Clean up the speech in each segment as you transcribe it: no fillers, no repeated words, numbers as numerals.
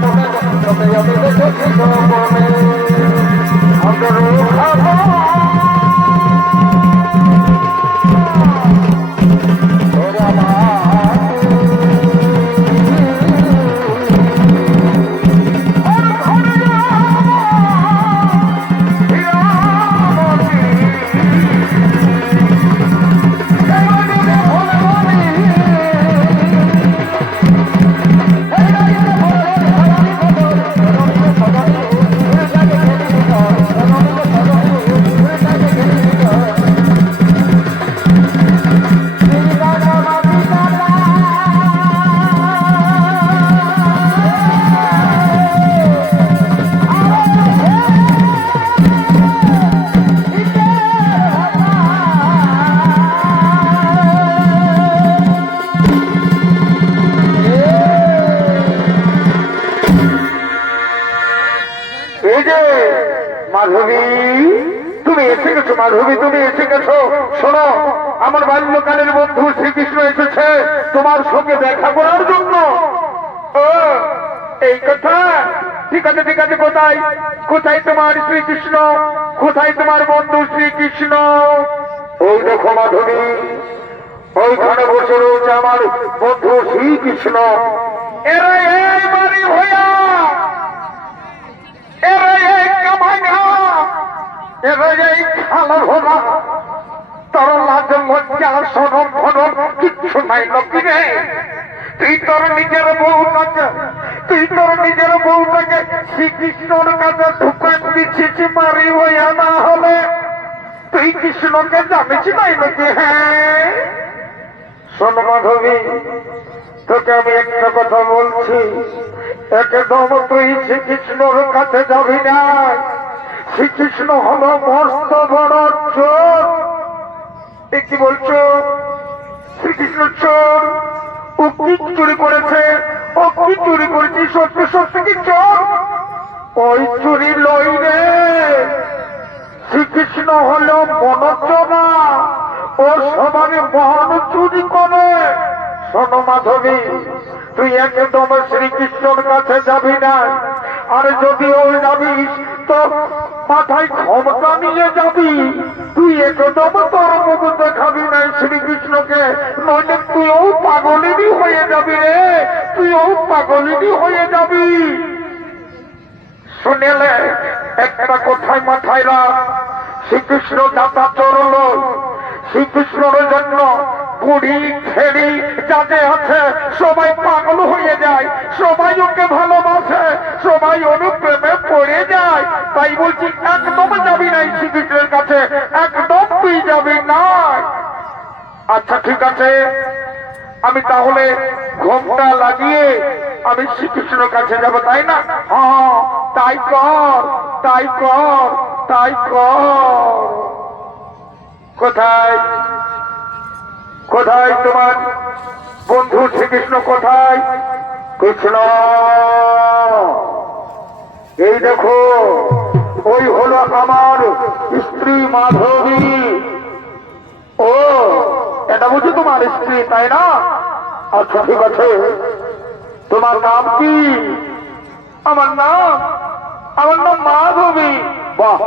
মনে তোকে আমি দেখেছি মনে মাধবী তুমি এসে গেছো মাধবী তুমি এসে গেছো শোনো আমার বাল্যকালের বন্ধু শ্রীকৃষ্ণ এসেছে তোমার সঙ্গে দেখা করার জন্য এই কথা ঠিক আছে কোথায় কোথায় তোমার শ্রীকৃষ্ণ কোথায় তোমার বন্ধু শ্রীকৃষ্ণ ওই দেখো মাধবী ওইখানে বসে রয়েছে আমার বন্ধু শ্রীকৃষ্ণ এরা এই বাড়ি হইয়া কিচ্ছু নাই লোকি রে তুই তোর নিজের বউটাকে শ্রীকৃষ্ণর কাছে ঢুকান দিচ্ছিস মারি হইয়া না হলে তুই কৃষ্ণকে জানিস নাই নাকি হ্যাঁ শোন মাধবী তোকে আমি একটা কথা বলছি একদম তুই শ্রীকৃষ্ণর কাছে যাবি না শ্রীকৃষ্ণ হলো মস্ত বড় চোর কি বলছো শ্রীকৃষ্ণ চোর ও কি চুরি করেছে ও কি চুরি করেছে সত্যি সত্যি কি চোর ওই চুরি লই রে শ্রীকৃষ্ণ হলো মনোচনা ও সবার মহান চুরি করে শোনো মাধবী তুই একদম শ্রীকৃষ্ণর কাছে যাবি না আর যদি ওই যাবিস তো মাথায় ক্ষমতা নিয়ে যাবি তুই একদম তোর মুখ দেখাবি না শ্রীকৃষ্ণকে নইলে তুইও পাগলিনী হয়ে যাবি রে তুইও পাগলিনী হয়ে যাবি শুনেলে একটা কোথায় মাথায় রাখ শ্রীকৃষ্ণ দাতা চরল শ্রীকৃষ্ণর জন্য বুড়ি ছেড়ি যাতে আছে সবাই পাগল হয়ে যায় সবাই ওকে ভালোবাসে সবাই অনুপ্রেমে পড়ে যায় তাই বলছি একদম যাবি নাই শ্রীকৃষ্ণের কাছে একদম তুই যাবি না আচ্ছা ঠিক আছে আমি তাহলে ঘোমটা লাগিয়ে আমি শ্রীকৃষ্ণের কাছে যাব তাই না হ্যাঁ তাই কর তাই কর তাই কর কোথায় কোথায় তোমার বন্ধু শ্রীকৃষ্ণ কোথায় কৃষ্ণ এই দেখো ওই হলো আমার স্ত্রী মাধবী ও এটা বুঝি তোমার স্ত্রী তাই না আচ্ছা ঠিক আছে তোমার নাম কি আমার নাম মাধবী বাহ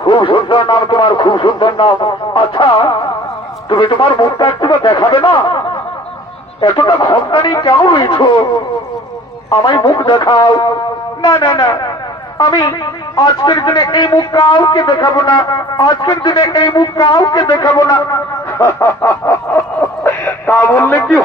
খুব সুন্দর নাম তোমার খুব সুন্দর নাম আচ্ছা তুমি তোমার মুখটা একটু দেখাবে না এতটা ঘটনারি কেন রয়েছ আমায় মুখ দেখাও না না না আমি আজকের দিনে এই মুখ কাউকে দেখাবো না আজকের দিনে এই মুখ কাউকে দেখাবো না তা বললে কি